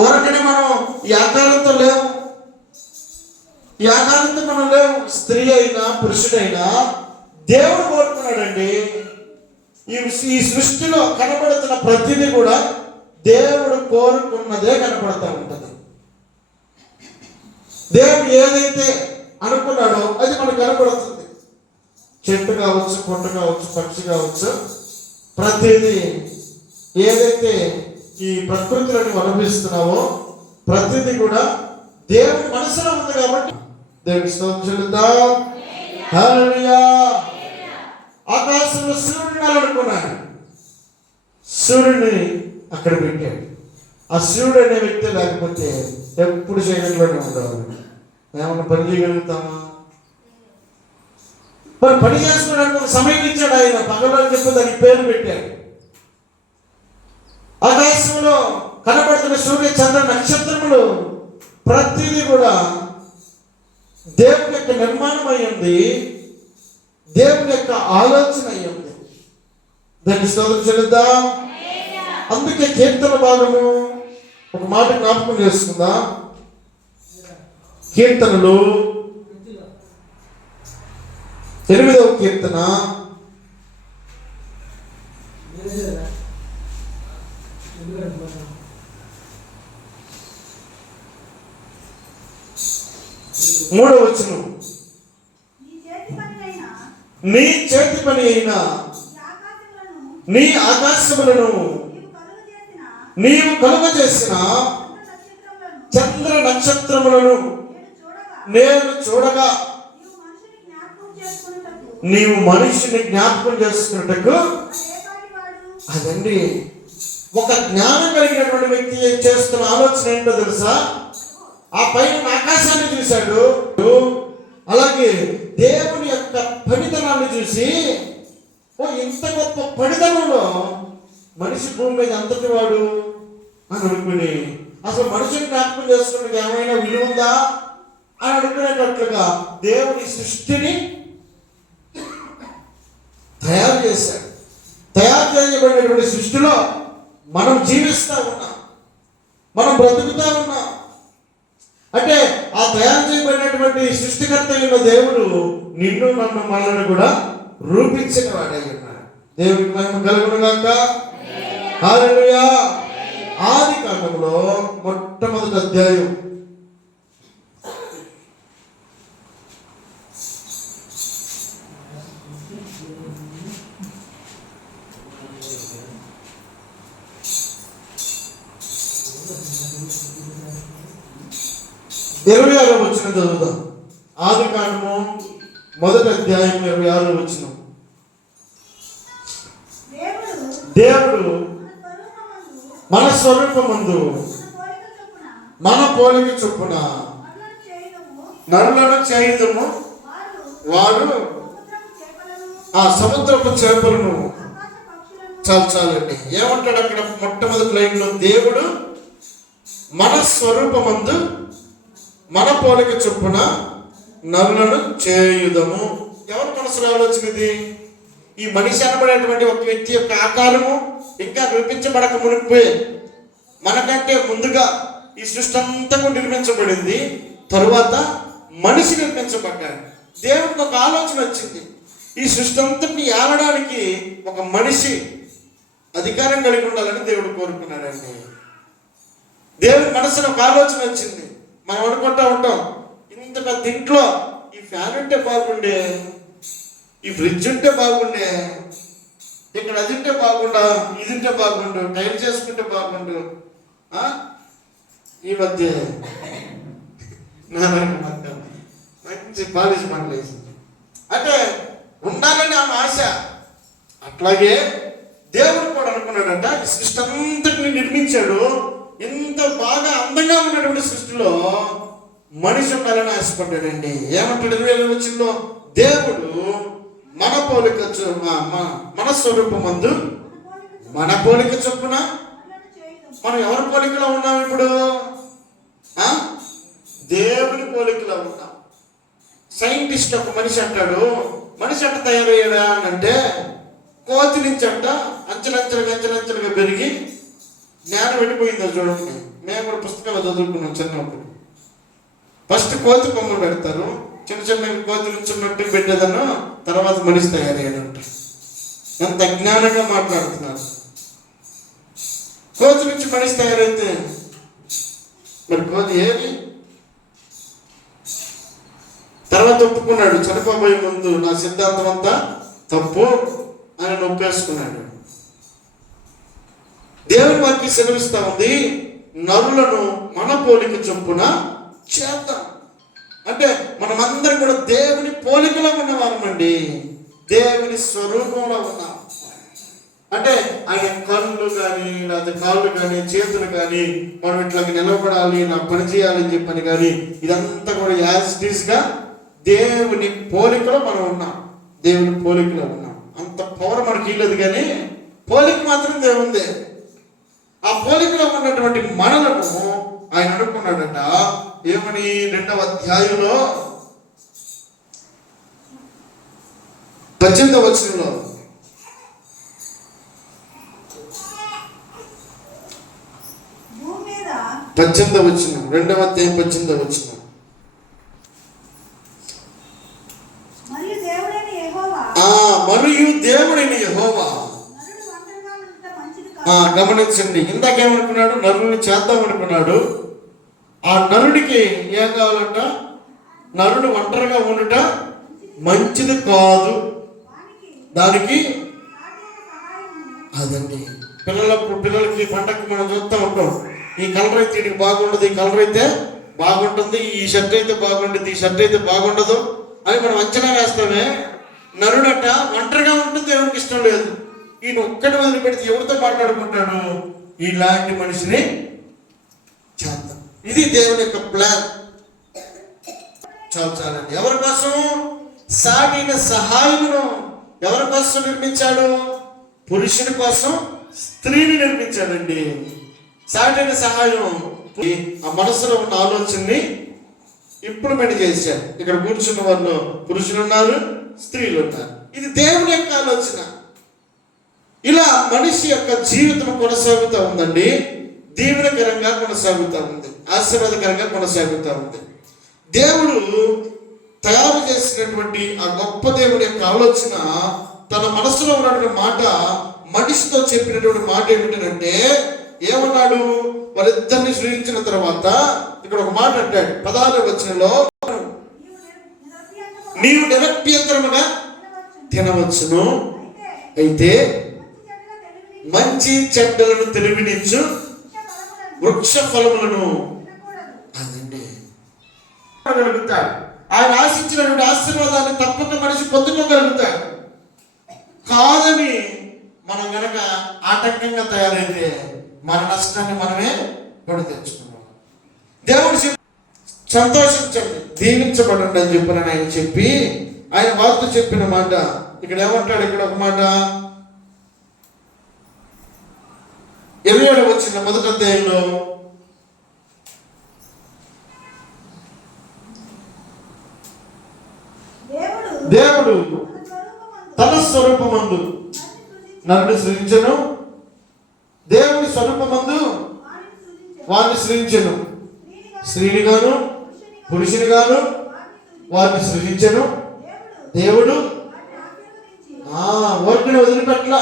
ఊరకనే మనం ఈ ఆకారంతో లేవు, ఈ ఆకారంతో మనం లేవు. స్త్రీ అయినా పురుషుడైనా దేవుడు కోరుకున్నాడండి. ఈ సృష్టిలో కనబడుతున్న ప్రతిదీ కూడా దేవుడు కోరుకున్నదే కనపడుతూ ఉంటుంది. దేవుడు ఏదైతే అనుకున్నాడో అది మనకు కనపడుతుంది. చెట్టు కావచ్చు, పుట్ట కావచ్చు, పక్షి కావచ్చు, ప్రతిదీ ఏదైతే ఈ ప్రకృతిలోని అనుభవిస్తున్నావో ప్రతిదీ కూడా దేవుడి మనసులో ఉంది. కాబట్టి దేవుడి స్తోత్రం చెల్లిద్దాం. హల్లెలూయా. ఆకాశంలో సూర్యుడిని అనుకున్నాడు, సూర్యుడిని అక్కడ పెట్టాడు. ఆ సూర్యుడు అనే వ్యక్తి లేకపోతే ఎప్పుడు చీకట్లోనే ఉండేవాడు. ఏమన్నా పని చేయగలుగుతామా? మరి పని చేసుకోవడానికి ఒక సమయం ఇచ్చాడు ఆయన. పగలు అని చెప్పి దానికి పేరు పెట్టాడు. ఆకాశంలో కనబడుతున్న సూర్య చంద్ర నక్షత్రములు ప్రతిదీ కూడా దేవుని యొక్క నిర్మాణం అయ్యింది, దేవుని యొక్క ఆలోచన అయ్యింది. దాన్ని స్తోత్రం చెల్లిద్దాం. అందుకే కీర్తన భాగము ఒక మాట జ్ఞాపకం చేసుకుందాం. కీర్తనలు 8వ కీర్తన 3వ వచనం, నీ చేతి పని అయిన నీ ఆకాశములను నీవు కలుగజేసిన చంద్ర నక్షత్రములను నేను చూడగా నీవు మనిషిని జ్ఞాపకం చేసుకున్నట్టుకు. అదండి ఒక జ్ఞానం కలిగినటువంటి వ్యక్తి చేస్తున్న ఆలోచన ఏంటో తెలుసా? ఆ పైన ఆకాశాన్ని చూశాడు, అలాగే దేవుని యొక్క పనితనాన్ని చూసి, ఓ ఇంత గొప్ప పనితనంలో మనిషి భూమి మీద అంతటి వాడు అని అనుకుని, అసలు మనిషిని జ్ఞాపకం చేసుకున్నది ఏమైనా విలువ ఉందా అని అనుకునేటట్లుగా దేవుని సృష్టిని తయారు చేశాడు. తయారు చేయబడినటువంటి సృష్టిలో మనం జీవిస్తూ ఉన్నాం, మనం బ్రతుకుతూ ఉన్నాం. అంటే ఆ తయారు చేయబడినటువంటి సృష్టికర్త అయిన దేవుడు నిన్ను నన్ను మనల్ని కూడా రూపించిన వాడై ఉన్నాడు. దేవుడికి మహిమ కలుగును గాక. హల్లెలూయా. ఆది కాండంలో మొట్టమొదటి అధ్యాయం 26వ వచనం చదువుదాం. ఆది కాండము మొదటి అధ్యాయం 26వ వచనం. దేవుడు మన స్వరూపమందు మన పోలిక చొప్పున నరులను చేయుదుము, వారు ఆ సముద్రపు చేపలను చాలండి. ఏమంటాడు అక్కడ మొట్టమొదటి లైన్లో? దేవుడు మన స్వరూపమందు మన పోలిక చొప్పున నరులను చేయుదము. ఎవరి మనసులో ఆలోచన ఇది? ఈ మనిషి అనబడేటువంటి ఒక వ్యక్తి యొక్క ఆకారము ఇంకా రూపించబడక మునిపే మనకంటే ముందుగా ఈ సృష్టి అంతా నిర్మించబడింది. తరువాత మనిషి నిర్మించబడ్డాడు. దేవుడికి ఒక ఆలోచన వచ్చింది, ఈ సృష్టి అంతటిని ఏలడానికి ఒక మనిషి అధికారం కలిగి ఉండాలని దేవుడు కోరుకున్నాడండి. దేవుడి మనసులో ఒక ఆలోచన వచ్చింది. మనం అనుకుంటా ఉంటాం, ఇంత పెద్ద ఇంట్లో ఈ ఫ్యాన్ ఉంటే బాగుండే, ఈ ఫ్రిడ్జ్ ఉంటే బాగుండే, ఇక్కడ అది ఉంటే బాగుండా, ఇది ఉంటే బాగుండు, టైల్ చేసుకుంటే బాగుండు. ఈ మధ్య మంచి పాలిష్ పంటలేసింది అంటే ఉండాలని ఆమె ఆశ. అట్లాగే దేవుడు కూడా అనుకున్నాడంట, ఈ సృష్టి అంతటిని నిర్మించాడు. ఇంత బాగా అందంగా ఉన్నటువంటి సృష్టిలో మనిషి ఉండాలని ఆశపడ్డాడండి. ఏమంటాడు 20వ వచనంలో? దేవుడు మన పోలిక మన స్వరూపమందు మన పోలిక చొప్పున. మనం ఎవరి పోలికలో ఉన్నాం ఇప్పుడు? దేవుడి పోలికలో ఉన్నాం. సైంటిస్ట్ ఒక మనిషి అంటాడు, మనిషి అంట తయారయ్యాడా అని అంటే, కోతి నుంచి అంట అంచెలంచెలుగా పెరిగి జ్ఞానం వెళ్ళిపోయిందో చూడండి. మేము కూడా పుస్తకాలు చదువుకున్నాం చిన్నప్పుడు. ఫస్ట్ కోతి కొమ్మలు పెడతారు, చిన్న చిన్న కోతులు చిన్నట్టు పెట్టేదను, తర్వాత మనిషి తయారయ్యాడంట. ఎంత అజ్ఞానంగా మాట్లాడుతున్నారు. కోతి నుంచి మనిషి తయారైతే మరి కోతి ఏది? తర్వాత ఒప్పుకున్నాడు, చనిపోబోయే ముందు నా సిద్ధాంతం అంతా తప్పు అని ఒప్పేసుకున్నాడు. దేవుని వాక్యం సెలవిస్తా ఉంది, నరులను మన పోలిక చొప్పున చేద్దాం. అంటే మనమందరం కూడా దేవుని పోలికలో ఉన్నవారమండి, దేవుని స్వరూపంలో ఉన్నాం. అంటే ఆయన కళ్ళు కానీ, లేకపోతే కాళ్ళు కానీ, చేతులు కానీ, మనం ఇట్లా నిలబడాలి, నా పని చేయాలని చెప్పని కానీ, ఇదంతా కూడా యాజ్ ఇట్ ఈస్ గా దేవుని పోలికలో మనం ఉన్నాం. దేవుని పోలికలో ఉన్నాం. అంత పవర్ మనకి ఇల్లదు, కానీ పోలిక మాత్రం దేవుందే. ఆ పోలికలో ఉన్నటువంటి మనలను ఆయన అనుకున్నాడట. ఏమని? 2వ అధ్యాయంలో 18వ వచనంలో, 18వ వచనం, 2వ అధ్యాయం 18వ వచనం. మరియు దేవుడైన యెహోవా, గమనించండి, ఇందాకేమనుకున్నాడు? నరుని చేద్దాం అనుకున్నాడు. ఆ నరుడికి ఏం కావాలంట? నరుడు ఒంటరిగా ఉండుట మంచిది కాదు. దానికి అదండి, పిల్లలకి పండగకి మనం చూస్తూ ఉంటాం, ఈ కలర్ అయితే వీడికి బాగుండదు, ఈ కలర్ అయితే బాగుంటుంది, ఈ షర్ట్ అయితే బాగుంటుంది, ఈ షర్ట్ అయితే బాగుండదు అని మనం అంచనా వేస్తామే. నరుడట ఒంటరిగా ఉంటుంది, దేవుడికి ఇష్టం లేదు. ఈయన ఒక్కటి వదిలి పెడితే ఎవరితో మాట్లాడుకుంటాడు? ఇలాంటి మనిషిని చేద్దాం. ఇది దేవుని యొక్క ప్లాన్. చాలండి. ఎవరి కోసం? సాగిన సహాయమును ఎవరి కోసం నిర్మించాడు? పురుషుని కోసం స్త్రీని నిర్మించాడండి. సాటిన సహాయం ఆ మనసులో ఉన్న ఆలోచనని ఇంప్లిమెంట్ చేశాడు. ఇక్కడ కూర్చున్న వాళ్ళు పురుషులు ఉన్నారు, స్త్రీలు ఉన్నారు. ఇది దేవుని యొక్క ఆలోచన. ఇలా మనిషి యొక్క జీవితం కొనసాగుతూ ఉందండి. దీవెనకరంగా కొనసాగుతూ ఉంది, ఆశీర్వాదకరంగా కొనసాగుతూ ఉంది. దేవుడు తయారు చేసినటువంటి ఆ గొప్ప దేవుడి యొక్క ఆలోచన, తన మనసులో ఉన్నటువంటి మాట మనిషితో చెప్పినటువంటి మాట ఏమిటంటే, ఏమన్నాడు? వారిద్దరిని సృజించిన తర్వాత ఇక్కడ ఒక మాట అంటాడు 16వ వచనంలో, నీవు నిరభ్యంతరముగా తినవచ్చును, అయితే మంచి చెడ్డలను తెలివినిచ్చు వృక్ష ఫలములను అదండి గలుగుతాడు. ఆయన ఆశించినటువంటి ఆశీర్వాదాన్ని తప్పక మనిషి పొందుకోగలుగుతాడు. కాదని మనం గనక ఆటంకంగా తయారైతే మన నష్టాన్ని మనమే కొని తెచ్చుకున్నాం. దేవుడు సంతోషించండి, దీవించబడండి అని చెప్పిన ఆయన చెప్పి, ఆయన వారితో చెప్పిన మాట ఇక్కడ ఏమంటాడు? ఇక్కడ ఒక మాట 27వ వచనం, 1వ అధ్యాయంలో, దేవుడు తన స్వరూపమందు నన్ను సృజించెను, దేవుని స్వరూపమందు వారిని సృజించెను, స్త్రీని గాను పురుషుని గాను వారిని సృజించెను. దేవుడు వారిని వదిలిపెట్ల.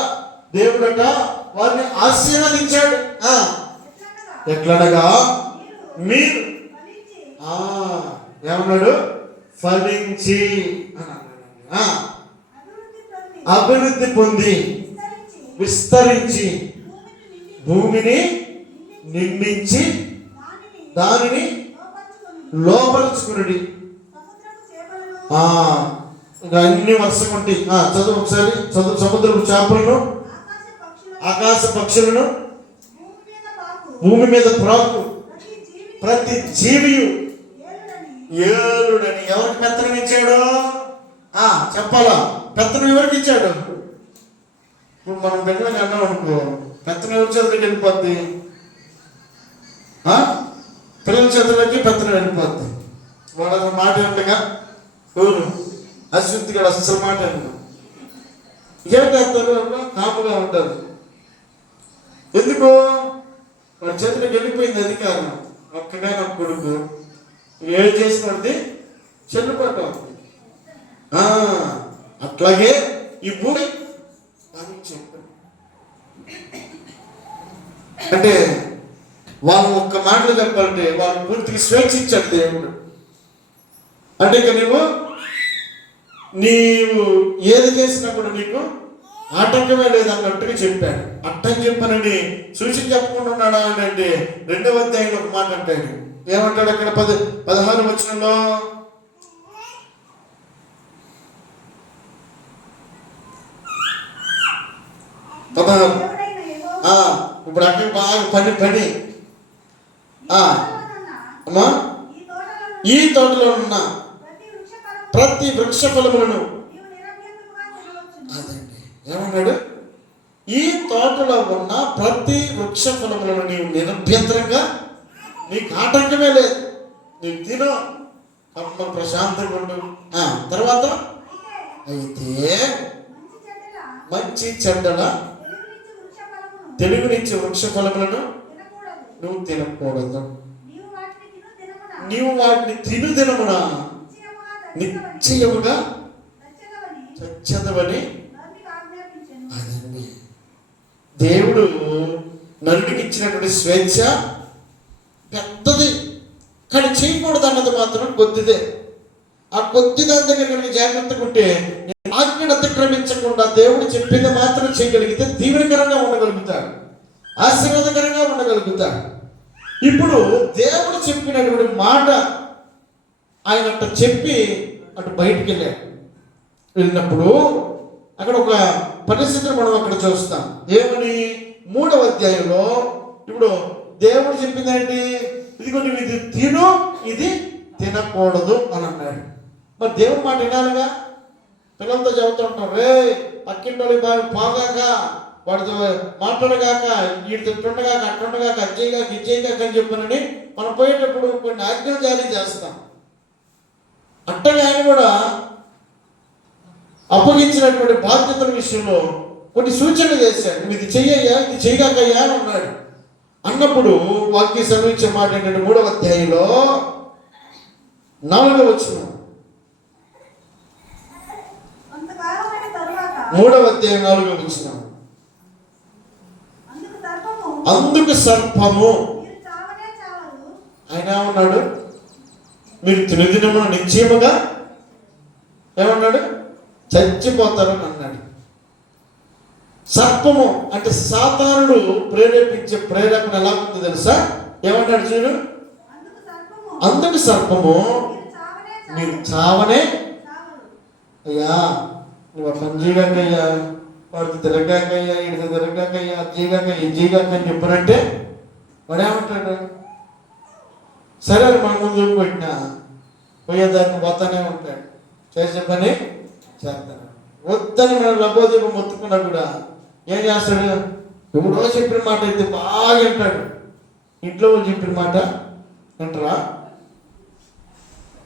దేవుడట వారిని ఆశీర్వదించాడు. ఎట్లనగా మీరు ఏమన్నాడు? ఫలించి అభివృద్ధి పొంది విస్తరించి భూమిని నిండించి దానిని లోపరుచుకుని. ఇంకా అన్ని వర్షం ఉంటే చదువు ఒకసారి చదువు. సముద్రపు చేపలను, ఆకాశ పక్షులను, భూమి మీద ప్రాకు ప్రతి జీవియు ఏలుడని. ఎవరికి పెత్తనం ఇచ్చాడు? చెప్పాలా? పెత్తనం ఎవరికి ఇచ్చాడు? ఇప్పుడు మనం పిల్లలకి అన్నాం అనుకో, పెత్తనం ఎవరి చేతులకి వెళ్ళిపోద్ది? పిల్లల చేతులకి పెత్తనం వెళ్ళిపోద్ది. వాళ్ళ మాట ఏంటగా ఊరు అశుద్ధిగా అసలు మాట ఏం చేస్తారు? కాముగా ఉంటారు. ఎందుకు? వాడి చేతిలోకి వెళ్ళిపోయింది అధికారం. ఒక్కగా నా కొడుకు ఏడు చేసినది చెల్లుబాటు. అట్లాగే ఈ భూమి అంటే వాళ్ళు ఒక్క మాటలు చెప్పాలంటే వాళ్ళు పూర్తిగా స్వేచ్ఛ ఇచ్చాడు దేవుడు. అంటే ఇక నీవు ఏది చేసినా కూడా నీకు ఆటంకమే లేదన్నట్టుగా చెప్పాడు. అట్టని చెప్పానని సూచన చెప్పకుండా ఉన్నాడా అని అంటే 2వ అధ్యాయంలో ఒక మాట అంటాడు. ఏమంటాడు అక్కడ 16 వచనంలో? ఇప్పుడు అక్కడ బాగా పని అమ్మా, ఈ తోటలో ఉన్న ప్రతి వృక్ష ఫలములను, అదండి ఏమన్నాడు, ఈ తోటలో ఉన్న ప్రతి వృక్ష ఫలములను నీవు నిరభ్యంతరంగా, నీకు ఆటంకమే లేదు, నీవు తిను, అమ్మ ప్రశాంతంగా ఉండు. తర్వాత అయితే మంచి చెడ్డల తెలుగునిచ్చే వృక్ష ఫలములను నువ్వు తినకూడదు. నీవు వాటిని తిను దినమున నిశ్చయముగా చచ్చదవని. అదండి దేవుడు నరుడికి ఇచ్చినటువంటి స్వేచ్ఛ పెద్దది, కానీ చేయకూడదు అన్నది మాత్రం కొద్దిదే. ఆ కొద్ది దాని దగ్గర కనుక జాగ్రత్తగా ఉంటే, ఆజ్ఞను అతిక్రమించకుండా దేవుడు చెప్పింది మాత్రం చేయగలిగితే దీవెనకరంగా ఉండగలుగుతాడు, ఆశీర్వాదకరంగా ఉండగలుగుతాడు. ఇప్పుడు దేవుడు చెప్పినటువంటి మాట ఆయన అట్ట చెప్పి అటు బయటికి వెళ్ళినప్పుడు అక్కడ ఒక పరిస్థితిని మనం అక్కడ చూస్తాం. ఏమని? 3వ అధ్యాయంలో ఇప్పుడు దేవుడు చెప్పిందండి, ఇదిగో నువ్వు ఇది తిను, ఇది తినకూడదు అని అన్నాడు. మరి దేవుడి మాట వినాలిగా. పిల్లలతో చెబుతూ ఉంటారు, రే పక్కింటి పోగాక, వాడితో మాట్లాడగాక, వీడితో ఇట్టుండగాక, అట్టుండగాక, అజ్జయ్యగాక, ఇజ్జయ్యగాక అని చెప్పానని మనం పోయేటప్పుడు కొన్ని ఆజ్ఞలు జారీ చేస్తాం. అట్టగా ఆయన కూడా అప్పగించినటువంటి బాధ్యతల విషయంలో కొన్ని సూచనలు చేశాడు. నువ్వు ఇది చెయ్యయ్యా, ఇది చేయగాకయ్యా అని అన్నాడు. అన్నప్పుడు వాక్య సెలవిచ్చే మాట ఏంటంటే 3వ అధ్యాయంలో 4వ వచనం, 3వ అధ్యాయం 4వ వచనం, అందుకు సర్పము ఆయన ఏమన్నాడు, మీరు తినుదినమున నిశ్చయముగా ఏమన్నాడు, చచ్చిపోతారని అన్నాడు. సర్పము అంటే సాతానుడు ప్రేరేపించే ప్రేరేపణ ఎలా ఉంది తెలుసా? ఏమన్నాడు చూడు, అందుకు సర్పము మీరు చావనే, అయ్యా నువ్వు పని చేయగాకయ్యా, వాడికి తిరగాకయ్యా, ఇడికి తిరగాకయ్యా, అది చేయగాక, ఇది చేయగాక అని చెప్పారంటే వాడు ఏమంటాడు, సరే మన ముందు పెట్టినా పోయేదాన్ని పోతానే ఉంటాడు, చేసే పని చేస్తాడు. వద్దని మనం లబోదీపం మొత్తుకున్నా కూడా ఏం చేస్తాడు, ఎవడో చెప్పిన మాట అయితే బాగా వింటాడు. ఇంట్లో వాళ్ళు చెప్పిన మాట వింటారా?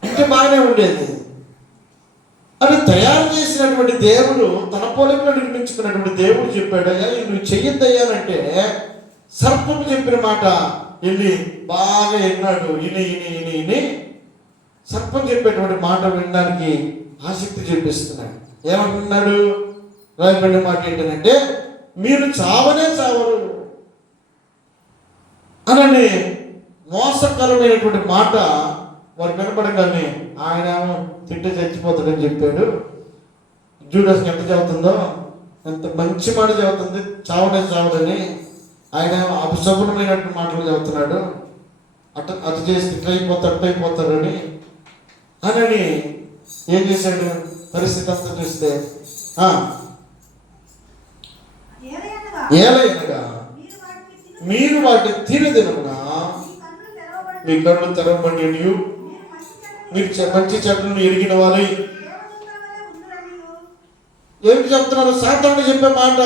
ఇంకా బాగానే ఉండేది. అది తయారు చేసినటువంటి దేవుడు, తన పోలికలో నిర్మించుకున్నటువంటి దేవుడు చెప్పాడు, అయ్యా నువ్వు చెయ్యొద్దయ్యానంటే సర్పము చెప్పిన మాట వెళ్ళి బాగా విన్నాడు. ఇని సర్పం చెప్పేటువంటి మాట వినడానికి ఆసక్తి చూపిస్తున్నాడు. ఏమంటున్నాడు? రాయబడిన మాట ఏంటంటే, మీరు చావనే చావరు అనని మోసకరమైనటువంటి మాట వారు వినపడగానే ఆయన తింటే చచ్చిపోతాడని చెప్పాడు. జూడస్కి ఎంత చదువుతుందో, ఎంత మంచి మాట చదువుతుంది, చావనే చావడని. ఆయన అపశకునమైనటువంటి మాటలు చదువుతున్నాడు. అటు చేసి అట్టయిపోతారని అని ఏం చేశాడు? పరిస్థితి అంతా చూస్తే ఏలయనగా మీరు వాటిని తినదినమున మీ కళ్ళు తెరవబడి, మీరు మంచి చెట్లను ఎరిగిన వారై. ఏమిటి చెప్తున్నారు? సాతానుడు చెప్పే మాట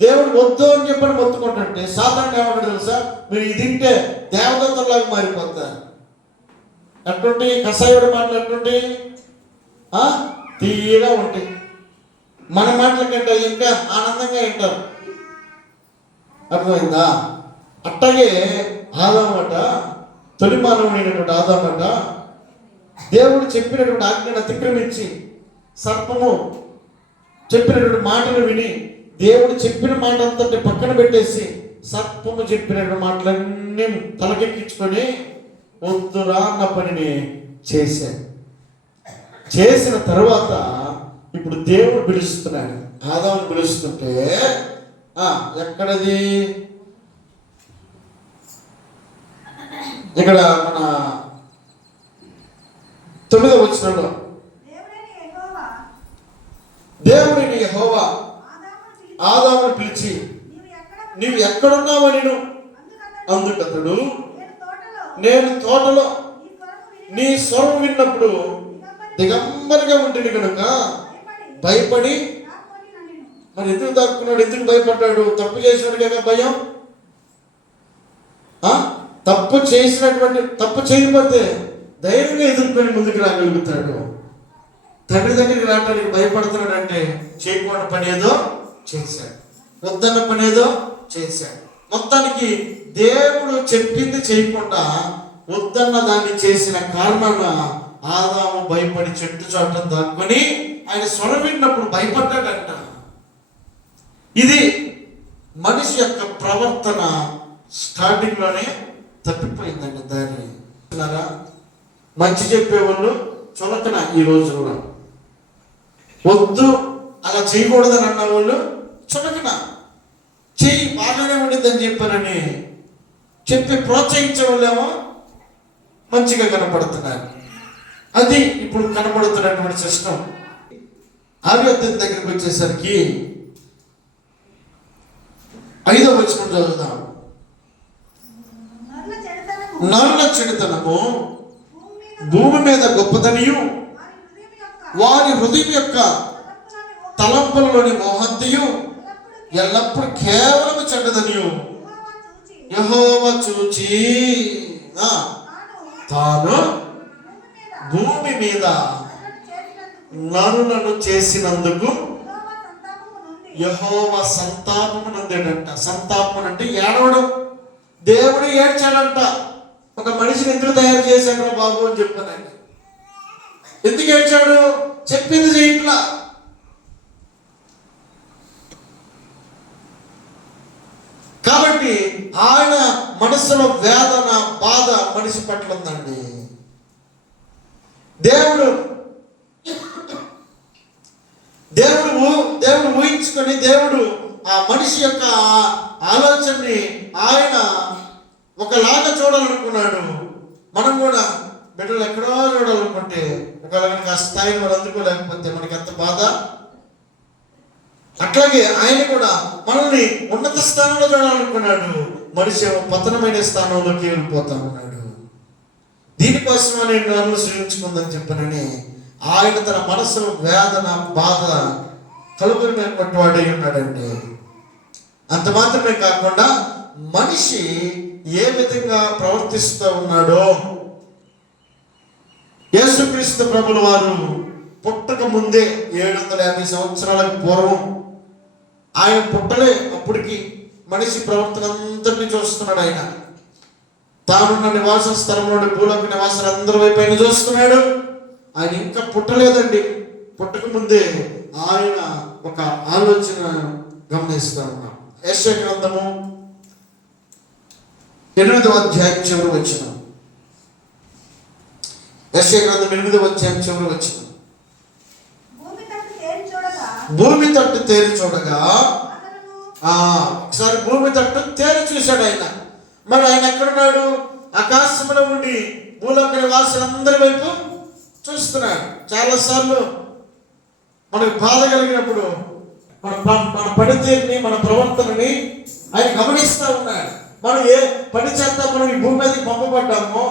దేవుడు వద్దు అని చెప్పని మొత్తుకుంటుంటే సాతానుడు ఏమన్నాడు తెలుసా? మీరు ఇది తింటే దేవదత్తలాగా మారిపోతారు. అటువంటి కషాయుడు మాటలు అటువంటి తీయగా ఉంటాయి. మన మాటల కంటే ఇంకా ఆనందంగా వింటారు. అర్థమైందా? అట్టగే ఆదామట, తొలి మానవుడైనటువంటి ఆదామట దేవుడు చెప్పినటువంటి ఆజ్ఞను అతిక్రమించి సర్పము చెప్పినటువంటి మాటలు విని దేవుడు చెప్పిన మాట అంతటి పక్కన పెట్టేసి సర్పము చెప్పినటువంటి మాటలన్నీ తలకెక్కించుకొని వద్దురా అన్న పనిని చేశాడు. చేసిన తర్వాత ఇప్పుడు దేవుడు పిలుస్తున్నాడు. ఆదామును పిలుస్తుంటే ఎక్కడది? ఇక్కడ మన 9వ వచనంలో దేవుడిని యెహోవా ఆదామును పిలిచి నీవు ఎక్కడున్నావు అని అందుకతడు నేను తోటలో నీ స్వరం విన్నప్పుడు దిగంబరిగా ఉంటుంది కనుక భయపడి. మరి ఎందుకు దాక్కున్నాడు? ఎందుకు భయపడ్డాడు? తప్పు చేసినట్టుగా భయం. తప్పు చేయకపోతే ధైర్యంగా ఎదుర్కొని ముందుకు రాగలుగుతాడు. తండ్రి దగ్గరికి రావడానికి భయపడుతున్నాడు అంటే చేయకుండా పని ఏదో చేశాడు, వద్దన్న పని ఏదో చేశాడు. మొత్తానికి దేవుడు చెప్పింది చేయకుండా వద్దన్న దాన్ని చేసిన కారణాన ఆదాము భయపడి చెట్టు చాటం దాక్కుని ఆయన స్వరం విన్నప్పుడు భయపడ్డాడంట. ఇది మనిషి యొక్క ప్రవర్తన స్టార్టింగ్ లోనే తప్పిపోయిందండి. దాన్ని మంచి చెప్పేవాళ్ళు చులకన ఈ రోజుల్లో, వద్దు అలా చేయకూడదని అన్న వాళ్ళు చులకన, చెయ్యి బాగానే ఉండిద్దని చెప్పారని చెప్పి ప్రోత్సహించే వాళ్ళేమో మంచిగా కనపడుతున్నారు. అది ఇప్పుడు కనపడుతున్నటువంటి సిస్టం. ఆర్యోద్యం దగ్గరికి వచ్చేసరికి 5వ వచనం చదువుదాం. నరుల చెడుతనము భూమి మీద గొప్పదనియు వారి హృదయం యొక్క తలంపులలోని మోహంతియు ఎల్లప్పుడు కేవలం చెడ్డదనియు యెహోవా చూచి తాను భూమి మీద నరులను చేసినందుకు యెహోవా సంతాపము నందాడంట. సంతాపం అంటే ఏడవడం. దేవుడు ఏడ్చాడంట. ఒక మనిషిని ఎందుకు తయారు చేశాడు బాబు అని చెప్పానండి. ఎందుకు ఏడ్చాడు? చెప్పింది చేయట్లా. కాబట్టి ఆయన మనసులో వేదన, బాధ మనిషి పట్ల ఉందండి. దేవుడు ఊహించుకొని దేవుడు ఆ మనిషి యొక్క ఆలోచనని ఆయన ఒకలాగా చూడాలనుకున్నాడు. మనం కూడా బిడ్డలు ఎక్కడో చూడాలనుకుంటే ఒకవేళ ఆ స్థాయిని వాళ్ళు అందుకోలేకపోతే మనకి ఎంత బాధ. అట్లాగే ఆయన కూడా మనల్ని ఉన్నత స్థానంలో చూడాలనుకున్నాడు. మనిషి పతనమైన స్థానంలోకి వెళ్ళిపోతా ఉన్నాడు. దీనికోసం నేను నన్ను సృష్టించుకుందని చెప్పనని ఆయన తన మనసులో వేదన, బాధ కలుగుతున్నటువంటి వాడై ఉన్నాడండి. అంత మాత్రమే కాకుండా మనిషి ఏ విధంగా ప్రవర్తిస్తూ ఉన్నాడో, యేసుక్రీస్తు ప్రభుల వారు పుట్టక ముందే 750 సంవత్సరాలకు పూర్వం ఆయన పుట్టలే. అప్పటికి మనిషి ప్రవర్తన అంతటిని చూస్తున్నాడు. ఆయన తానున్న నివాస స్థలంలోని భూలోక నివాసాలు అందరి వైపు ఆయన చూస్తున్నాడు. ఆయన ఇంకా పుట్టలేదండి. పుట్టక ముందే ఆయన ఒక ఆలోచన గమనిస్తూ ఉన్నాం. యెషయా గ్రంథము 8వ అధ్యాయం చివరి వచనం. యెషయా గ్రంథం 8వ అధ్యాయం చివరి వచనం. భూమి తట్టు తేరి చూడగా ఒకసారి భూమి తట్టు తేరి చూశాడు ఆయన. మరి ఆయన ఎక్కడున్నాడు? ఆకాశంలో ఉండి భూలోక నివాసులందరి వైపు చూస్తున్నాడు. చాలాసార్లు మనకు బాధ కలిగినప్పుడు మన పనితీరుని, మన ప్రవర్తనని ఆయన గమనిస్తూ ఉన్నాడు. మనం ఏ పని చేస్తా మనం ఈ భూమి మీదకి పంపబడ్డామో,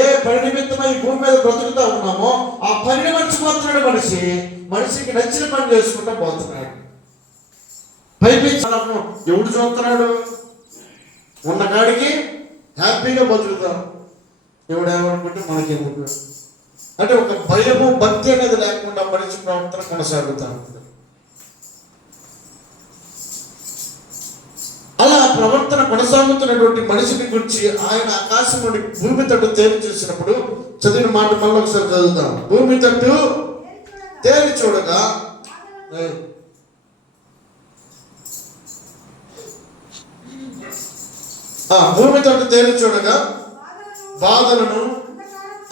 ఏ పని నిమిత్తమై ఈ భూమి మీద బ్రతుకుతా ఉన్నామో ఆ పనిని మర్చిపోతున్నాడు మనిషి. మనిషికి నచ్చిన పని చేసుకుంటూ పోతున్నాడు. పైపించి ఎవడు చూస్తున్నాడు? ఉన్న కాడికి హ్యాపీగా బతుకుతాం. ఎవడేమనుకుంటే మనకెందుకు అంటే ఒక భయము, భక్తి అనేది లేకుండా మనిషి ప్రవర్తన కొనసాగుతూ ఉంటుంది. అలా ప్రవర్తన కొనసాగుతున్నటువంటి మనిషిని గురించి ఆయన ఆకాశం నుండి భూమి తట్టు తేలి చూసినప్పుడు, చదివిన మాట మళ్ళీ ఒకసారి చదువుతాం. భూమి తట్టు తేలి చూడగా, భూమి తట్టు తేలి చూడగా బాధలను,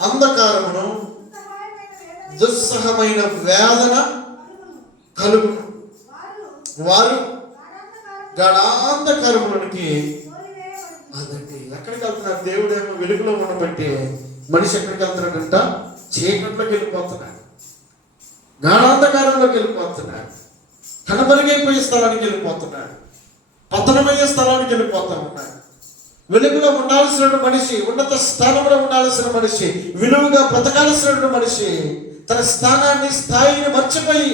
అంధకారమును, దుస్సహమైన వేదన కలుగును. వారు గడాంధకారములోనికి, అదండి ఎక్కడికి వెళ్తున్నారు? దేవుడేమో వెలుగులో ఉండబట్టి మనిషి ఎక్కడికి వెళ్తున్నాడంట? చీకట్లోకి వెళ్ళిపోతున్నాడు, గాఢాంధకారంలోకి వెళ్ళిపోతున్నాడు, కనబరిగైపోయే స్థలానికి వెళ్ళిపోతున్నాడు, పతనమయ్యే స్థలానికి వెళ్ళిపోతా ఉన్నాడు. వెలుగులో ఉండాల్సిన మనిషి, ఉన్నత స్థానంలో ఉండాల్సిన మనిషి, విలువగా బ్రతకాల్సిన మనిషి తన స్థానాన్ని, స్థాయిని మర్చిపోయి,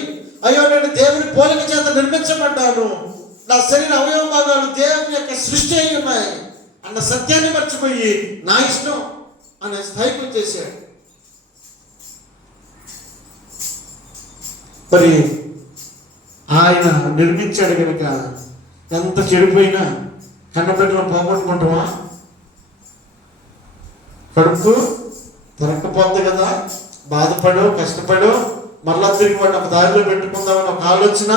అయ్యో నేను దేవుని పోలిక చేత నిర్మించబడ్డాను, నా శరీర అవయవ భాగాలు దేవుని యొక్క సృష్టి అయి ఉన్నాయి అన్న సత్యాన్ని మర్చిపోయి నా ఇష్టం అనే స్థాయికి వచ్చేసాడు. మరి ఆయన నిర్మించాడు కనుక ఎంత చెడిపోయినా కన్నబిడ్డలను పోగొట్టుకుంటామా? కడుపు దొరకపోద్ది కదా, బాధపడో కష్టపడో మళ్ళా తిరిగి వాడిని ఒక దారిలో పెట్టుకుందామని ఒక ఆలోచన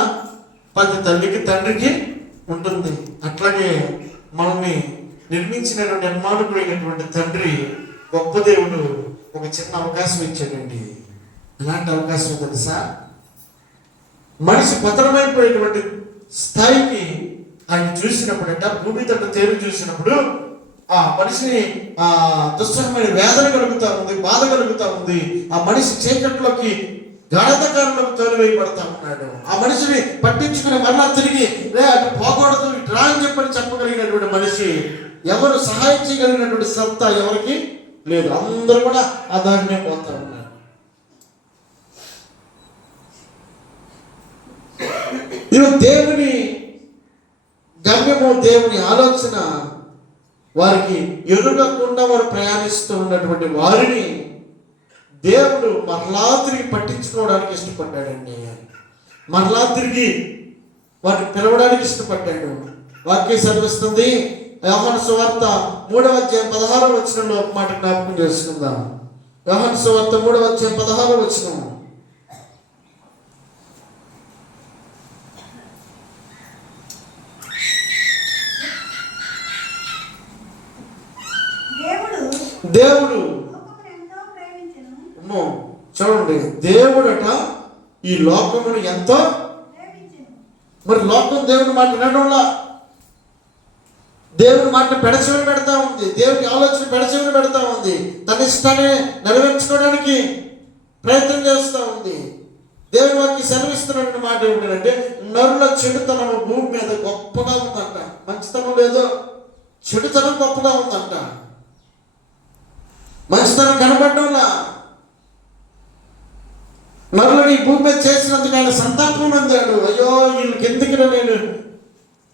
ప్రతి తల్లికి తండ్రికి ఉంటుంది. అట్లాగే మనల్ని నిర్మించినటువంటి నిర్మాణకుడైనటువంటి తండ్రి గొప్ప దేవుడు ఒక చిన్న అవకాశం ఇచ్చాడండి. ఎలాంటి అవకాశం తెలుసా? మనిషి పతనమైపోయేటువంటి స్థాయికి ఆయన చూసినప్పుడంట, భూమి తట్టు తేరు చూసినప్పుడు ఆ మనిషిని దుస్సహమైన వేదన కలుగుతా ఉంది, బాధ కలుగుతా ఉంది. ఆ మనిషి చీకట్లోకి, గాఢాంధకారంలోకి తోలివేయబడతా ఉన్నాడు. ఆ మనిషిని పట్టించుకుని మరలా తిరిగి అది పోకూడదు, ఇట్లా అని చెప్పగలిగినటువంటి మనిషి, ఎవరు సహాయం చేయగలిగినటువంటి సత్తా ఎవరికి లేదు. అందరూ కూడా ఆ దారినే పోతా ఉన్నారు. ఇది దేవుని గమ్యము, దేవుని ఆలోచన వారికి ఎదురకుండా వారు ప్రయాణిస్తూ ఉన్నటువంటి వారిని దేవుడు మరలా తిరిగి పట్టించుకోవడానికి ఇష్టపడ్డాడండి. మరలా తిరిగి వారిని పిలవడానికి ఇష్టపడ్డాడు. వాక్యం చదివిస్తుంది యోహాను సువార్త 3వ అధ్యాయం 16వ వచనంలో ఒక మాట జ్ఞాపకం చేసుకుందాం. యోహాను సువార్త 3వ అధ్యాయం 16వ వచనం. దేవుడు చూడండి, దేవుడట ఈ లోకమును ఎంతో, మరి లోకం దేవుని మాట వినడంలా, దేవుని మాట పెడచెవిని పెడతా ఉంది, దేవుని ఆలోచన పెడచెవిని పెడతా ఉంది, తన ఇష్టాన్ని నెరవేర్చుకోవడానికి ప్రయత్నం చేస్తూ ఉంది. దేవుని వాక్యం సెలవిస్తున్నటువంటి మాట ఏమిటంటే, నరుల చెడుతనం భూమి మీద గొప్పగా ఉందంట. మంచితనం లేదో, చెడుతనం గొప్పగా ఉందంట. మంచితనం కనబడడంలా. నరులని భూమి మీద చేసినందుకు ఆయన సంతాపం పొందాడు. అయ్యో వీళ్ళకి ఎందుకు నేను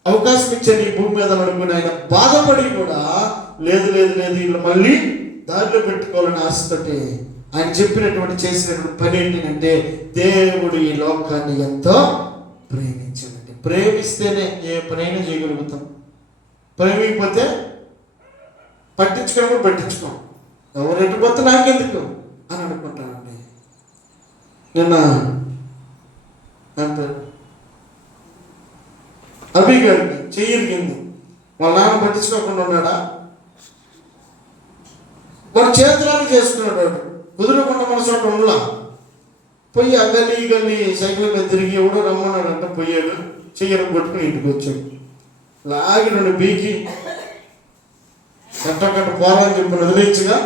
అవకాశం ఇచ్చాను ఈ భూమి మీద అనుకుని ఆయన బాధపడి కూడా లేదు లేదు లేదు వీళ్ళు మళ్ళీ దారిలో పెట్టుకోవాలని ఆశతోటి ఆయన చెప్పినటువంటి చేసినటువంటి పని ఏంటంటే, దేవుడు ఈ లోకాన్ని ఎంతో ప్రేమించాడండి. ప్రేమిస్తేనే ఏ పనైనా చేయగలుగుతాం. ప్రేమికపోతే పట్టించుకోవడం పట్టించుకోం, ఎవరు ఎట్టుపోతే నాకెందుకు అని అనుకుంటానండి. నిన్న అంటారు అభి గారికి చెయ్యిరిగింది, వాళ్ళ నాన్న పట్టించుకోకుండా ఉన్నాడా? వాడు చేతులాన్ని చేసుకున్నాడు. వాడు కుదురకుండా మన చోట ఉండలా, పోయి ఆ గల్లీ గల్లీ సైకిల్ మీద తిరిగి ఎవడో రమ్మన్నాడు అంటే పోయాడు, చెయ్యను కొట్టుకుని ఇంటికి వచ్చాడు. లాగి 2 బీకి కట్ట పోరాని చెప్పి వదిలేచ్చుగా.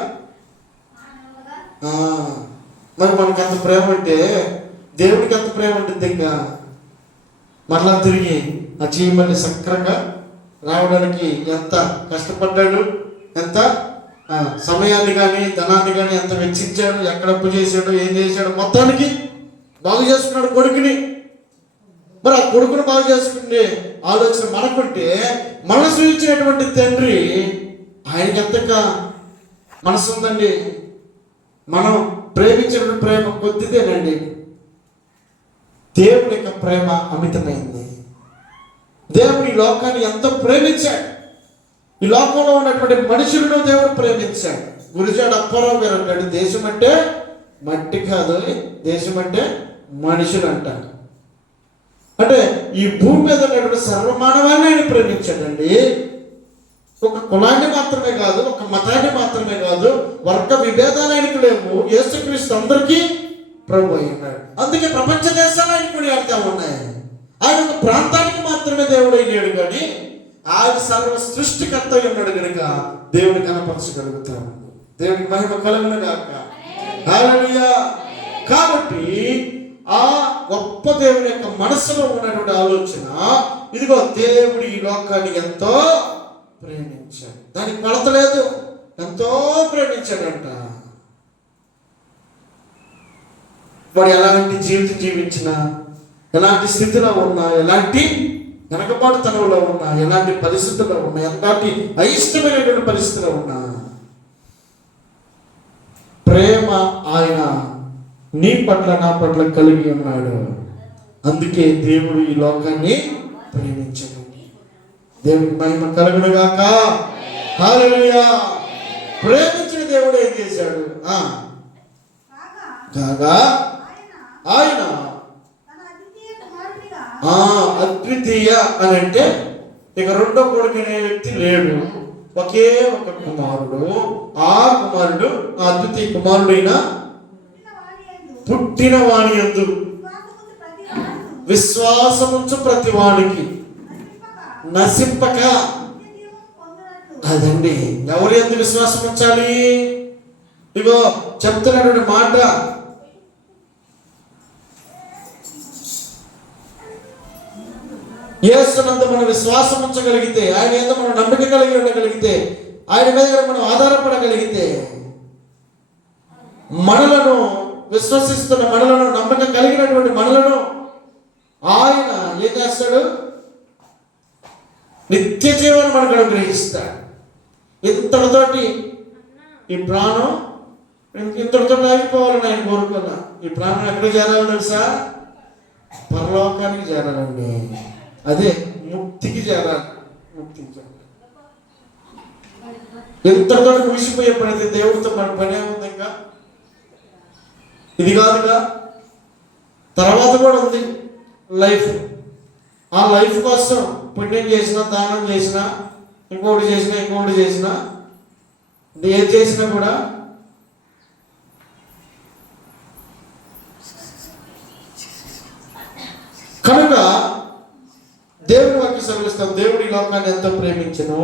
మరి మనకు అంత ప్రేమ అంటే, దేవుడికి అంత ప్రేమ ఉంటుంది. ఇంకా మరలా తిరిగి ఆ జీవమల్ని సక్రంగా రావడానికి ఎంత కష్టపడ్డాడు, ఎంత సమయాన్ని కానీ ధనాన్ని కానీ ఎంత వెచ్చించాడు, ఎక్కడ అప్పు చేశాడు, ఏం చేశాడు, మొత్తానికి బాగు చేసుకున్నాడు కొడుకుని. మరి ఆ కొడుకును బాగు చేసుకునే ఆలోచన మనకుంటే, మనసు ఇచ్చినటువంటి తండ్రి ఆయనకి ఎంతగా మనసు ఉందండి. మనం ప్రేమించిన ప్రేమ కొద్దిదేనండి, దేవుని యొక్క ప్రేమ అమితమైంది. దేవుడు ఈ లోకాన్ని ఎంతో ప్రేమించాడు. ఈ లోకంలో ఉన్నటువంటి మనుషులను దేవుడు ప్రేమించాడు. గురిజాడు అప్పారావు గారు అంటాడు, దేశం అంటే మట్టి కాదు, దేశం అంటే మనుషులు అంటారు. అంటే ఈ భూమి మీద ఉన్నటువంటి సర్వమానవాన్ని ఆయన ప్రేమించాడండి. ఒక కులాన్ని మాత్రమే కాదు, ఒక మతాన్ని మాత్రమే కాదు, వర్గ విభేదాలు ఆయనకు లేవు. యేసుక్రీస్తు అందరికీ ప్రభు అయి ఉన్నాడు. అందుకే ప్రపంచ దేశాలు ఆయన కూడా ఆడుతూ ఉన్నాయి. ఆయన ఒక ప్రాంతానికి మాత్రమే దేవుడు అయినాడు, కానీ ఆయన సర్వ సృష్టికర్త ఉన్నాడు కనుక దేవుని కనపరచగలుగుతాడు. దేవునికి మహిమ కలుగును గాక. హల్లెలూయా. కాబట్టి ఆ గొప్ప దేవుని యొక్క మనసులో ఉన్నటువంటి ఆలోచన ఇదిగో, దేవుడు ఈ లోకాన్ని ఎంతో ప్రేమించాడు. దానికి కొలత లేదు, ఎంతో ప్రేమించాడంట. వాడు ఎలాంటి జీవితం జీవించినా, ఎలాంటి స్థితిలో ఉన్నా, ఎలాంటి వెనకబాటుతనంలో ఉన్నా, ఎలాంటి పరిస్థితుల్లో ఉన్నా, ఎలాంటి అయిష్టమైనటువంటి పరిస్థితిలో ఉన్నా, ప్రేమ ఆయన నీ పట్ల నా పట్ల కలిగి ఉన్నాడు. అందుకే దేవుడు ఈ లోకాన్ని ప్రేమించాడు. దేవునికి మహిమ కలుగును గాక. హల్లెలూయా. ప్రేమించిన దేవుడు ఏం చేశాడు? కాగా ఆయన అద్వితీయ అని అంటే ఇక రెండో కొడుకు అనే వ్యక్తి లేడు, ఒకే ఒక కుమారుడు. ఆ కుమారుడు, ఆ అద్వితీయ కుమారుడైన పుట్టిన వాణి యందు విశ్వాసముంచు ప్రతి వానికి నశింపక. అదండి, ఎవరి యందు విశ్వాసం ఉంచాలి? ఇగో చెప్తున్నటువంటి మాట, యేసునందు మనం విశ్వాసం ఉంచగలిగితే, ఆయన యందు మనం నమ్మిక కలిగి ఉండగలిగితే, ఆయన మీద మనం ఆధారపడగలిగితే, మనలను విశ్వసిస్తున్న మనలను, నమ్మకం కలిగినటువంటి మనలను ఆయన ఏం చేస్తాడు? నిత్య జీవనం మనకు అనుగ్రహిస్తాడు. ఇంతటితోటి ఈ ప్రాణం ఇంతటితో ఆగిపోవాలని ఆయన కోరుకున్నా. ఈ ప్రాణం ఎక్కడ చేరాలి తెలుసా? పరలోకానికి చేరాలండి. అదే ముక్తికి చేరాలి. ముక్తికి చేరాలి. ఇంతటితో ముగిసిపోయే పని దేవుడితో మన పని ఏముంది? ఇంకా ఇది కాదుగా, తర్వాత కూడా ఉంది లైఫ్. ఆ లైఫ్ కోసం పుణ్యం చేసినా, దానం చేసినా, ఇంకోటి చేసినా ఏది చేసినా కూడా కనుక దేవుని వాక్యం సెలవిస్తాం. దేవుడి లోకాన్ని ఎంతో ప్రేమించను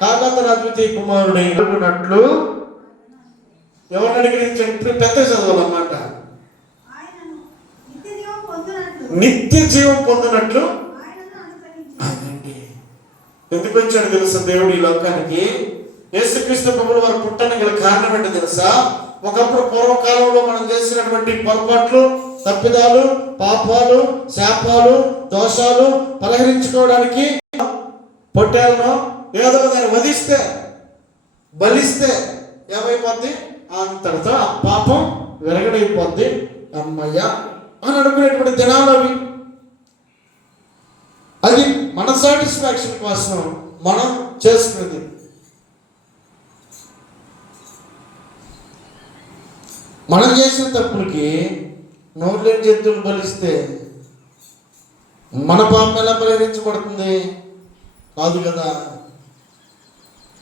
కాగా తన అద్వితీయ కుమారుడు అడుగునట్లు. ఎవరిని అడిగించండి? పెద్ద చదవాలన్నమాట. నిత్య జీవం పొందినట్లు. ఎందుకు వచ్చాడు తెలుసా దేవుడు ఈ లోకానికి? యేసుక్రీస్తు ప్రభువు వారు పుట్టడానికి గల కారణం ఏంటో తెలుసా? ఒకప్పుడు పూర్వకాలంలో మనం చేసినటువంటి పొరపాట్లు, తప్పిదాలు, పాపాలు, శాపాలు, దోషాలు పరిహరించుకోవడానికి పొట్టేలను ఏదో దాన్ని వధిస్తే, బలిస్తే ఏమైపోద్ది? అంతటితో ఆ పాపం విరగడైపోద్ది. అమ్మయ్య అని అనుకునేటువంటి దినాలు అవి. అది మన సాటిస్ఫాక్షన్ కోసం మనం చేసుకునేది. మనం చేసిన తప్పులకి నోరులేని జంతువులు బలిస్తే మన పాపం ఎలా పరిహరించబడుతుంది? కాదు కదా.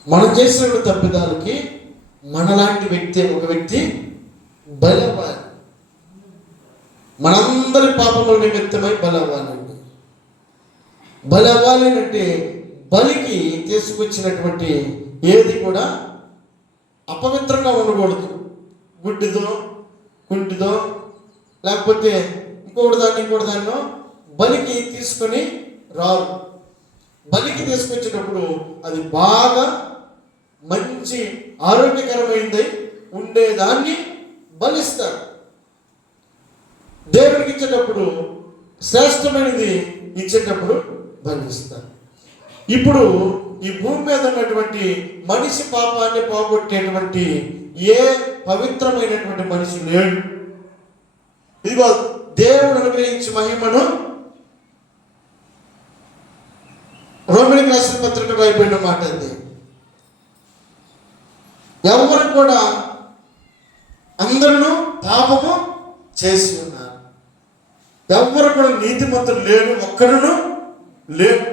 మనం చేసిన తప్పిదాలకి మనలాంటి వ్యక్తి, ఒక వ్యక్తి బలి అవ్వాలి. మనందరి పాపముల నిమిత్తమై బలి అవ్వాలండి. బలి అవ్వాలి అంటే బలికి తీసుకొచ్చినటువంటి ఏది కూడా అపవిత్రంగా ఉండకూడదు. గుడ్డిదో, కుంటిదో, లేకపోతే ఇంకోటి దాన్నో బలికి తీసుకొని రారు. బలికి తీసుకొచ్చినప్పుడు అది బాగా మంచి ఆరోగ్యకరమైనది ఉండేదాన్ని బలిస్తారు. దేవుడికి ఇచ్చేటప్పుడు, శ్రేష్టమైనది ఇచ్చేటప్పుడు బలిస్తారు. ఇప్పుడు ఈ భూమి మీద ఉన్నటువంటి మనిషి పాపాన్ని పోగొట్టేటువంటి ఏ పవిత్రమైనటువంటి మనిషి లేడు. ఇదిగో దేవుడు అనుగ్రహించి మహిమను రోమిలికి రాసిన పత్రిక రాయబడిన మాట అది. ఎవరు కూడా అందరూ పాపము చేసి ఉన్నారు, ఎవరు కూడా నీతిమంతులు లేడు, ఒక్కడును లేడు,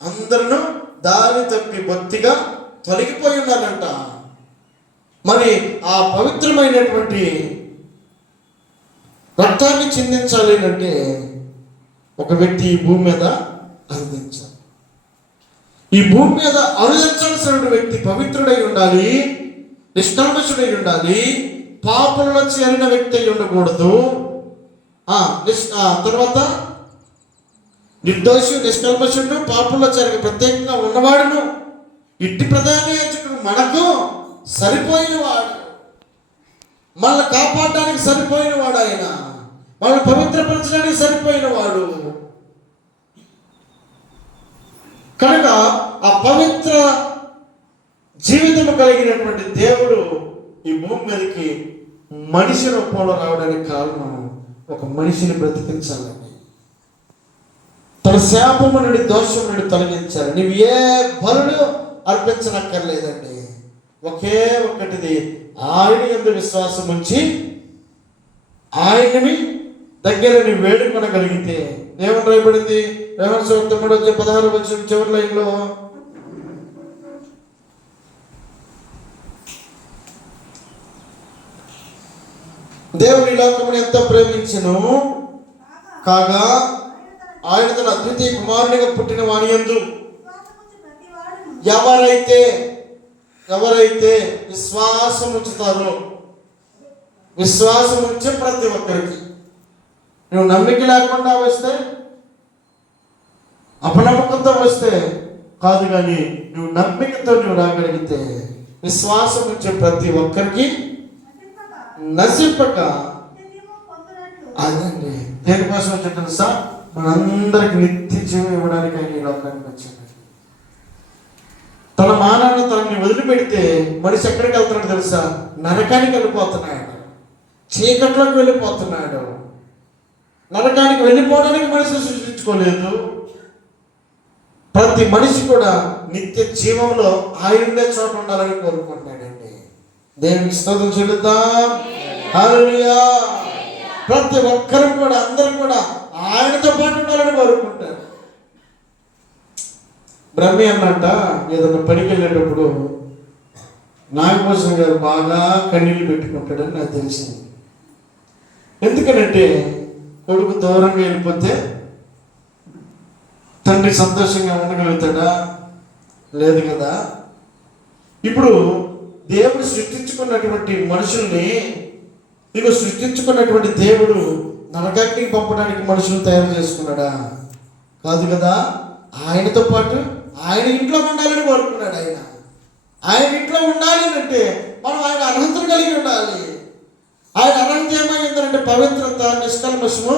అందరూ దారి తప్పి బొత్తిగా తొలగిపోయి ఉన్నారంట. మరి ఆ పవిత్రమైనటువంటి రక్తాన్ని చిందించాలి అంటే ఒక వ్యక్తి ఈ భూమి మీద అందించాలి. ఈ భూమి మీద అనుదించాల్సిన వ్యక్తి పవిత్రుడై ఉండాలి, నిష్కల్మషుడై ఉండాలి, పాపంలో చేరిన వ్యక్తి అయి ఉండకూడదు. తర్వాత నిర్దోషి, నిష్కల్మషుడు, పాపంలో చేరిన ప్రత్యేకంగా ఉన్నవాడును ఇట్టి ప్రధాన యాజకుడు మనకు సరిపోయిన వాడు, మనల్ని కాపాడడానికి సరిపోయిన వాడు, ఆయన మనల్ని పవిత్రపరచడానికి సరిపోయిన వాడు. కనుక ఆ పవిత్ర జీవితం కలిగినటువంటి దేవుడు ఈ భూమి మీదకి మనిషి రూపంలో రావడానికి కారణం ఒక మనిషిని బ్రతికించాలని, తన శాపము నుండి, దోషం నుండి తొలగించాలి. నువ్వు ఏ బలుడు అర్పించనక్కర్లేదండి. ఒకే ఒక్కటిది, ఆయన యందు విశ్వాసం ఉంచి ఆయనని దగ్గర నీ వేడుకొనగలిగితే. ఏమని రాయబడింది? రేవణ 9:16 చివరి లైన్లో, దేవుడు ఈ లోకమును ఎంతో ప్రేమించెను కాగా ఆయన తన అద్వితీయ కుమారునిగా పుట్టిన వాని యందు ఎవరైతే విశ్వాసం ఉంచుతారో, విశ్వాసం ఉంచే ప్రతి ఒక్కరికి, నువ్వు నమ్మిక లేకుండా వస్తే, అపనమ్మకంతో వస్తే కాదు, కానీ నువ్వు నమ్మికతో నువ్వు రాగలిగితే, విశ్వాసం ఉంచే ప్రతి ఒక్కరికి నశింపక, అదండి దేనికోసం వచ్చి తెలుసా? మనందరికి నిత్య జీవం ఇవ్వడానికి ఆయన ఈ లోకానికి వచ్చాడు. తన మానవుని తనని వదిలిపెడితే మనిషి ఎక్కడికి వెళ్తున్నాడు తెలుసా? నరకానికి వెళ్ళిపోతున్నాడు, చీకట్లోకి వెళ్ళిపోతున్నాడు. నరకానికి వెళ్ళిపోవడానికి మనిషి సృష్టించుకోలేదు. ప్రతి మనిషి కూడా నిత్య జీవంలో ఆయనే చోట ఉండాలని కోరుకుంటున్నాడండి. దేవునికి స్తోత్రం చెల్లిద్దాం. హల్లెలూయా. ప్రతి ఒక్కరు కూడా, అందరూ కూడా ఆయనతో పాటు ఉండాలని కోరుకుంటారు. బ్రహ్మి అన్నట్ట ఏదైనా పనికి వెళ్ళేటప్పుడు నాగభూషణ్ గారు బాగా కన్నీళ్ళు పెట్టుకుంటాడని నాకు తెలిసింది. ఎందుకనంటే కొడుకు దూరంగా వెళ్ళిపోతే తండ్రి సంతోషంగా ఉండగలుగుతాడా? లేదు కదా. ఇప్పుడు దేవుడు సృష్టించుకున్నటువంటి మనుషుల్ని, సృష్టించుకున్నటువంటి దేవుడు నరకానికి పంపడానికి మనుషులను తయారు చేసుకున్నాడా? కాదు కదా. ఆయనతో పాటు ఆయన ఇంట్లో ఉండాలని కోరుకున్నాడు. ఆయన ఇంట్లో ఉండాలి అంటే మనం ఆయన అర్హతను కలిగి ఉండాలి. ఆయన అర్హత ఏమైందంటే పవిత్రత, నిష్కల్మషము,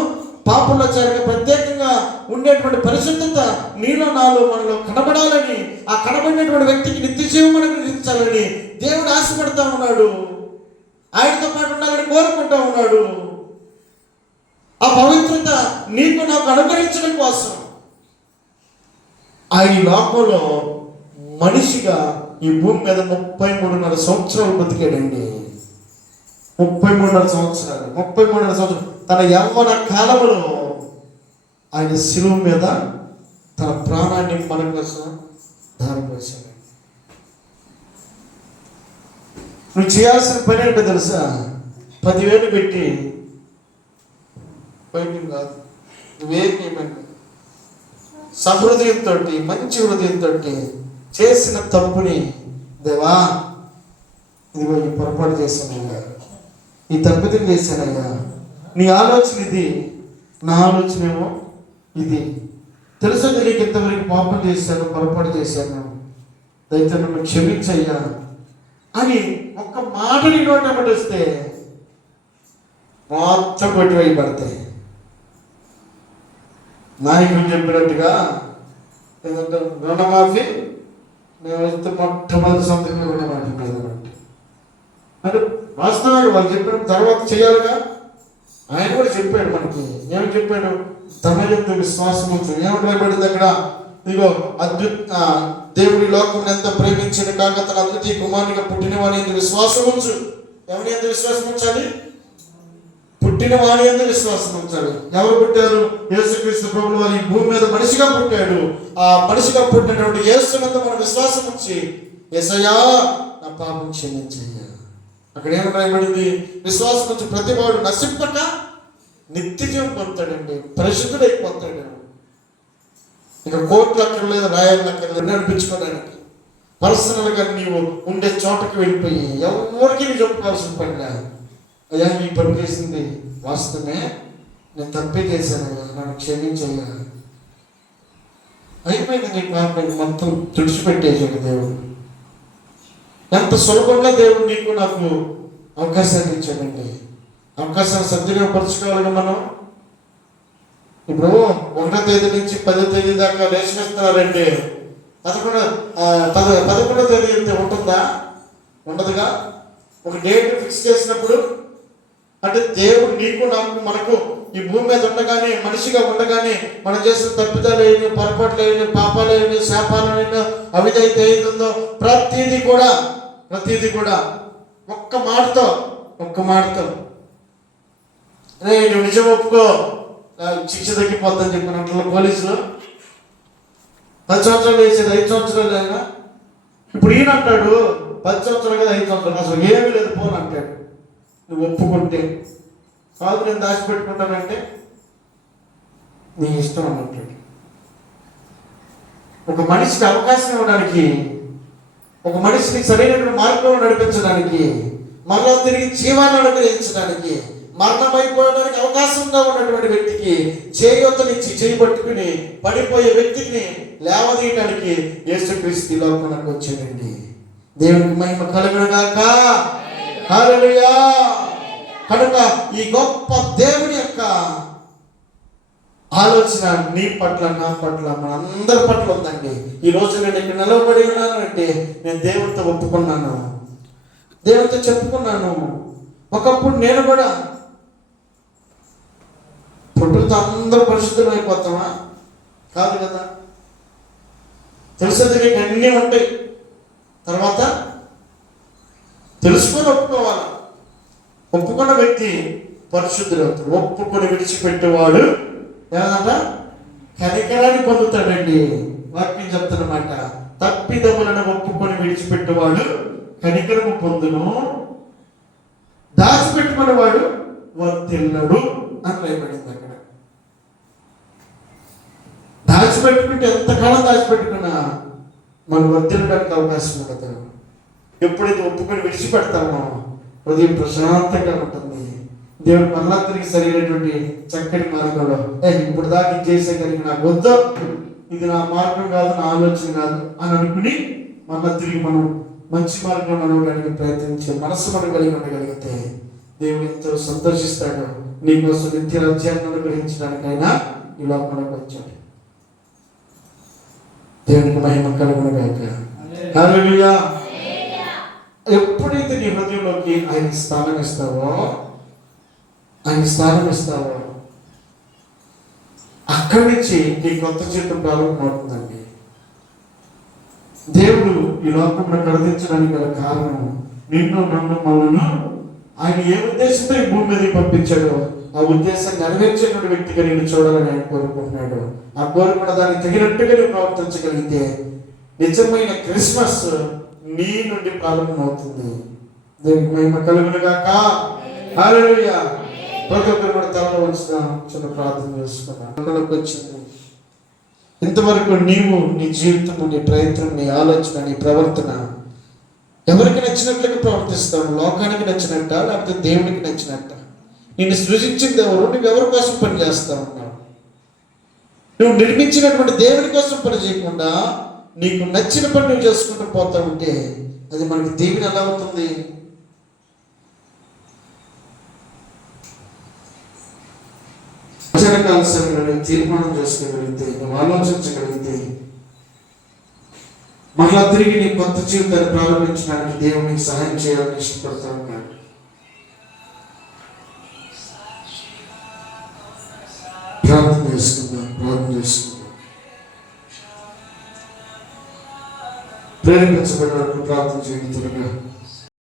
పాపంలో చేరక ప్రత్యేకంగా ఉండేటువంటి పరిశుద్ధత నీలో నాలో మనలో కనబడాలని, ఆ కనబడినటువంటి వ్యక్తికి నిత్య జీవం అనుగ్రహించాలని దేవుడు ఆశపడతా ఉన్నాడు. ఆయనతో పాటు ఉండాలని కోరుకుంటా ఉన్నాడు. ఆ పవిత్రత నీకు నాకు అనుగ్రహించడం కోసం ఆయన లోకంలో మనిషిగా ఈ భూమి మీద 33.5 సంవత్సరాలు బతికాడండి. 33.5 సంవత్సరాలు, 33.5 సంవత్సరాలు తన యవ్వన కాలంలో ఆయన శిలువ మీద తన ప్రాణాన్ని మన కోసం దారిపోసాడు. నువ్వు చేయాల్సిన పని ఏంటో తెలుసా? 10,000 పెట్టి పోయింది కాదు, నువ్వేమేమండి సహృదయంతో, మంచి హృదయంతో చేసిన తప్పుని, దేవా ఇదిగో ఈ పొరపాటు చేశానయ్యా, ఈ తప్పిదం చేశానయ్యా, నీ ఆలోచన ఇది, నా ఆలోచన ఏమో ఇది, తెలుసో తెలియక ఇంతవరకు పాపం చేశాను, పొరపాటు చేశాను, దయచేసి నన్ను క్షమించయ్యా అని ఒక్క మాటని నోటమటి వస్తే మొత్తం కొట్టి వేయబడతాయి. నాయకులు చెప్పినట్టుగా ఏదంటే రుణమాఫీ, నేను వస్తే మొట్టమొదటి సంతకం రుణమాఫీ మీద అంటే వాస్తవాలు వాళ్ళు చెప్పిన తర్వాత చేయాలిగా. ఆయన కూడా చెప్పాడు మనకి, ఏమి చెప్పాడు? తన యొక్క విశ్వాసం ఏమిటి రాయబడింది అక్కడ? ఇదిగో దేవుడి లోకం ఎంత ప్రేమించిన కాక తన అద్వితీయ కుమారునిగా పుట్టిన వాని యందు విశ్వాసం ఉంచు. ఎవరి యందు విశ్వాసం ఉంచాలి? పుట్టిన వాని యందు విశ్వాసం ఉంచాలి. ఎవరు పుట్టారు? యేసుక్రీస్తు ప్రభువు వారు ఈ భూమి మీద మనిషిగా పుట్టాడు. ఆ మనిషిగా పుట్టినటువంటి యేసునందు మనం విశ్వాసం ఉంచి, యేసయ్యా నా పాపం క్షమించయ్యా. అక్కడ ఏమి రాయబడింది? విశ్వాసం ఉంచి ప్రతివాడు నశింపక నిత్య జీవం పొందుతాడండి, పరిశుద్ధుడైపోతాడు. ఇక కోర్టులు అక్కడ లేదు, రాయాలి అక్కడ లేదు అనిపించుకోవడానికి. పర్సనల్గా నీవు ఉండే చోటకి వెళ్ళిపోయి ఎవరికి నీ చెప్పుకోవాల్సిన పని లేదు. అయ్యా ఈ పని చేసింది వాస్తవమే, నేను తప్పే చేశాను, నన్ను క్షమించయ్యా. అయిపోయింది నీ పాపం మొత్తం తుడిచిపెట్టేసాడు దేవుడు. ఎంత సులభంగా దేవుడు నీకు నాకు అవకాశాన్ని ఇచ్చాడండి. అవకాశాన్ని సద్వినియోగపరచుకోవాలి మనం. ఇప్పుడు 1వ తేదీ నుంచి 10వ తేదీ దాకా లేచిస్తున్నారండి. 11వ తేదీ అయితే ఉంటుందా? ఉండదుగా. ఒక డేట్ ఫిక్స్ చేసినప్పుడు అంటే దేవుడు నీకు నాకు మనకు ఈ భూమి మీద ఉండగానే, మనిషిగా ఉండగానే మనం చేసిన తప్పిదాలు పొరపాట్లు పాపాలు శాపాలు అవిదైతే ఏదో ప్రతిదీ కూడా ఒక్క మాటతో రే నువ్వు నిజం ఒప్పుకో, శిక్ష తగ్గిపోద్దని చెప్పినట్లు పోలీసులు 10 సంవత్సరాలు వేసేది 5 సంవత్సరాలు అయినా. ఇప్పుడు ఈయన అంటాడు 10 సంవత్సరాలు కదా 5 సంవత్సరాలు, అసలు ఏమీ లేదు పోను అంటాడు. నువ్వు ఒప్పుకుంటే కాదు, నేను దాచిపెట్టుకుంటానంటే నీ ఇష్టం అన్నట్టు. ఒక మనిషికి అవకాశం ఇవ్వడానికి, ఒక మనిషిని సరైనటువంటి మార్గంలో నడిపించడానికి, మరలా తిరిగి జీవాన్ని అనుగ్రహించడానికి, మరణమైపోవడానికి అవకాశంగా ఉన్నటువంటి వ్యక్తికి చేయూతనిచ్చి చేయి పట్టుకుని పడిపోయే వ్యక్తిని లేవదీయడానికి యేసుక్రీస్తు లోకానికి వచ్చాడండి. దేవునికి మహిమ కలుగును గాక. హల్లెలూయా. కనుక ఈ గొప్ప దేవుని యొక్క ఆలోచన నీ పట్ల, నా పట్ల, మనందరి పట్ల ఉందండి. ఈ రోజు నేను ఇక్కడ నిలవబడి ఉన్నాను అంటే నేను దేవుడితో ఒప్పుకున్నాను, దేవుడితో చెప్పుకున్నాను. ఒకప్పుడు నేను కూడా పుట్టుకతో అందరూ పరిశుద్ధం అయిపోతామా? కాదు కదా. తెలిసేది నీకు అన్నీ ఉంటాయి. తర్వాత తెలుసుకొని ఒప్పుకోవాలి. ఒప్పుకున్న వ్యక్తి పరిశుద్ధుడు అవుతాడు. ఒప్పుకొని విడిచిపెట్టేవాడు ఏమన్నమాట కనికరాన్ని పొందుతాడండి. వాక్యం చెప్తున్నమాట, తప్పిదములను ఒప్పుకొని విడిచిపెట్టేవాడు కనికరము పొందును, దాచిపెట్టుకునేవాడు వర్తిల్లడు అని రాయబడింది అక్కడ. దాచిపెట్టుకుంటే ఎంతకాలం దాచిపెట్టుకున్నా మనం వర్తిల్లడానికి అవకాశం ఉండదు. ఎప్పుడైతే ఒప్పుకొని విడిచిపెడతామో హృదయం ప్రశాంతంగా ఉంటుంది. దేవుడు మళ్ళా తిరిగి సరైనటువంటి చక్కటి మార్గంలో ఇప్పుడు దాకా ఇది చేసే కలిగి నాకు వద్దు, ఇది నా మార్గం కాదు, నా ఆలోచన కాదు అని అనుకుని మళ్ళా తిరిగి మనం మంచి మార్గంలో నడవడానికి ప్రయత్నించే మనసు మనం కలిగి ఉండగలిగితే దేవుడు ఎంతో సంతోషిస్తాడు. నీకోసం నిత్య రాజ్యాన్ని అనుగ్రహించడానికైనా ఈ లోకంలోకి వచ్చాడు. దేవునికి మహిమ కలుగును గాక. హల్లెలూయా. ఎప్పుడైతే నీ హృదయంలోకి ఆయన స్థానం ఇస్తావో అక్కడి నుంచి నీ కొత్త జీవితం ప్రారంభమవుతుందండి. దేవుడు ఈ లోకంలో కదిలించడానికి గల కారణం నిన్ను నన్ను మనను ఆయన ఏ ఉద్దేశంతో ఈ భూమి మీద పంపించాడో ఆ ఉద్దేశాన్ని నెరవేర్చేటువంటి వ్యక్తిగా నేను చూడాలని ఆయన కోరుకుంటున్నాడు. ఆ కోరుకున్న దానికి తగినట్టుగా నువ్వు ప్రవర్తించగలిగితే నిజమైన క్రిస్మస్ నీ నుండి ప్రారంభమవుతుంది. దేవునికి మహిమ కలుగును గాక. హల్లెలూయా. ప్రతి ఒక్కరు కూడా తలలో వచ్చిన చిన్న ప్రార్థన చేసుకున్నాను. వచ్చింది ఇంతవరకు నీవు నీ జీవితం, నీ ప్రయత్నం, నీ ఆలోచన, నీ ప్రవర్తన ఎవరికి నచ్చినట్లుగా ప్రవర్తిస్తావు? లోకానికి నచ్చినట్ట, లేకపోతే దేవునికి నచ్చినట్ట? నిన్ను సృజించింది ఎవరు? నువ్వు ఎవరి కోసం పని చేస్తా ఉన్నావు? నువ్వు నిర్మించినటువంటి దేవుని కోసం పని చేయకుండా నీకు నచ్చిన పని నువ్వు చేసుకుంటూ పోతా ఉంటే అది మనకి దేవుని ఎలా అవుతుంది? కాల సమయంలో తీర్మానం చేసుకోగలిగితే, నువ్వు ఆలోచించగలిగితే మరలా తిరిగి నీ కొత్త జీవితాన్ని ప్రారంభించడానికి దేవునికి సహాయం చేయాలని ఇష్టపడతా ఉన్నాడు. ప్రార్థన చేసుకుందాం. ప్రేరేపించబడినట్టు ప్రార్థన చేయండి త్వరగా.